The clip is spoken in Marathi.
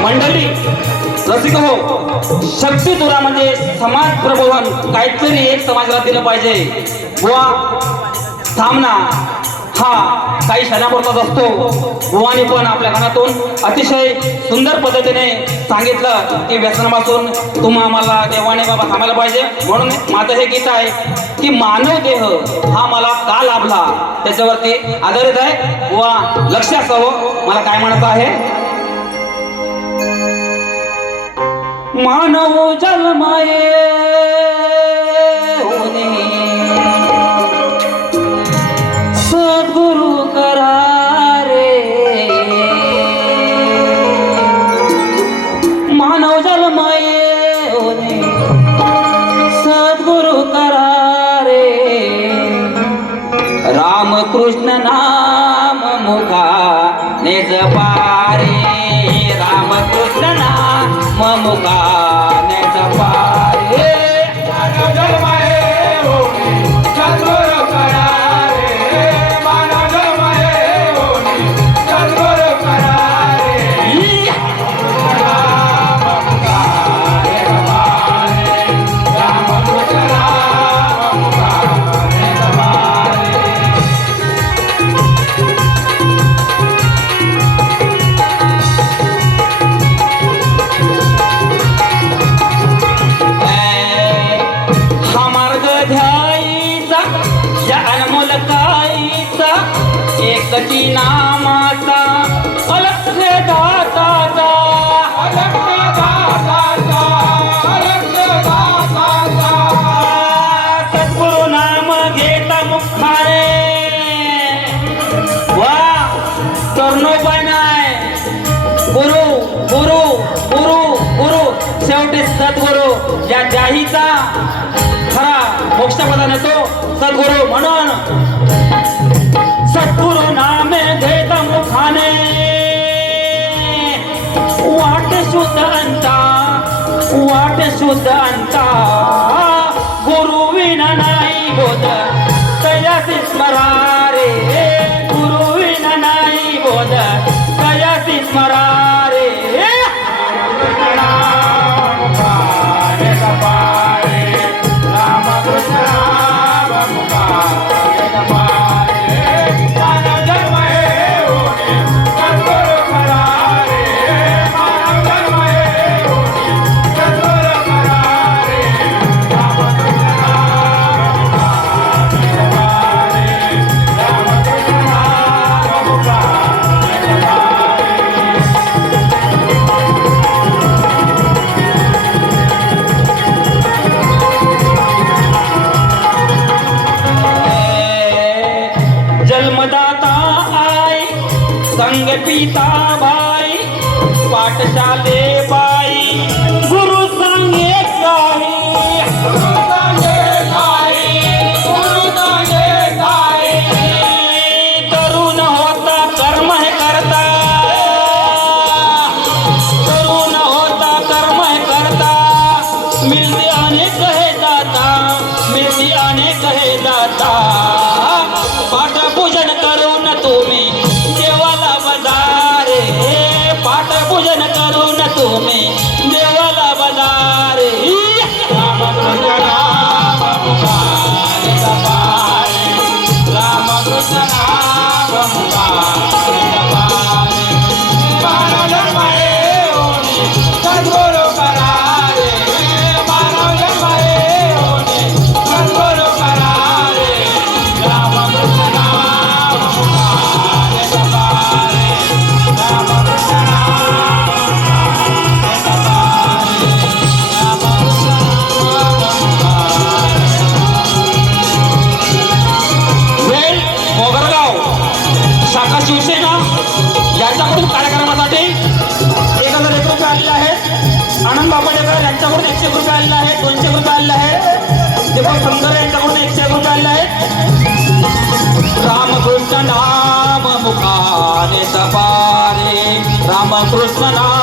मंडळी रसिक हो शक्ती तुरा म्हणजे समाज प्रबोधन काहीतरी एक समाजाला दिलं पाहिजे. बुवा सामना हा काही क्षणापुरताच असतो. बुवानी पण आपल्या घरातून अतिशय सुंदर पद्धतीने सांगितलं की व्यसनापासून तुम्हा आम्हाला देवाने बाबा थांबायला पाहिजे. म्हणून माझं हे गीत आहे की मानव देह हा मला का लाभला? त्याच्यावरती आधारित आहे. बुवा लक्ष असावं हो. मला काय म्हणत आहे? मानव जन्माये। होणे सद्गुरु करारे। मानव जन्माये होणे सद्गुरु करारे। रामकृष्ण नाम मुखा ने जपारे रामकृष्ण नाम मुखा अनमोल कायचा एकची नामाचा अलग दाताचा सद्गुरु नाम घेता मुखाने वा तरुणो पण आहे गुरु गुरु गुरु गुरु. शेवटी सद्गुरु या जाहीचा खरा मोक्ष प्रदान येतो सद्गुरु म्हणून सद्गुरु नामे घेत मुखाने वाट शुद्ध अंता वाट शुद्ध अंता गुरु विना नाही बोध तयासी स्मरा सीताबाई पाठशाले बाई गुरु सांगे काही. तरुण होता कर्म हे करता. तरुण होता कर्म हे करता. मिलते अनेक हे दाता मिलते अनेक हे बापाडेकर यांच्याकडून एकशे एक रुपये आलेले आहे दोनशे रुपये आलेले आहे दीपक सुंदर यांच्याकडून एकशे एक रुपये आलेले आहे रामकृष्ण नाम मुखाने सपारे. रामकृष्ण नाम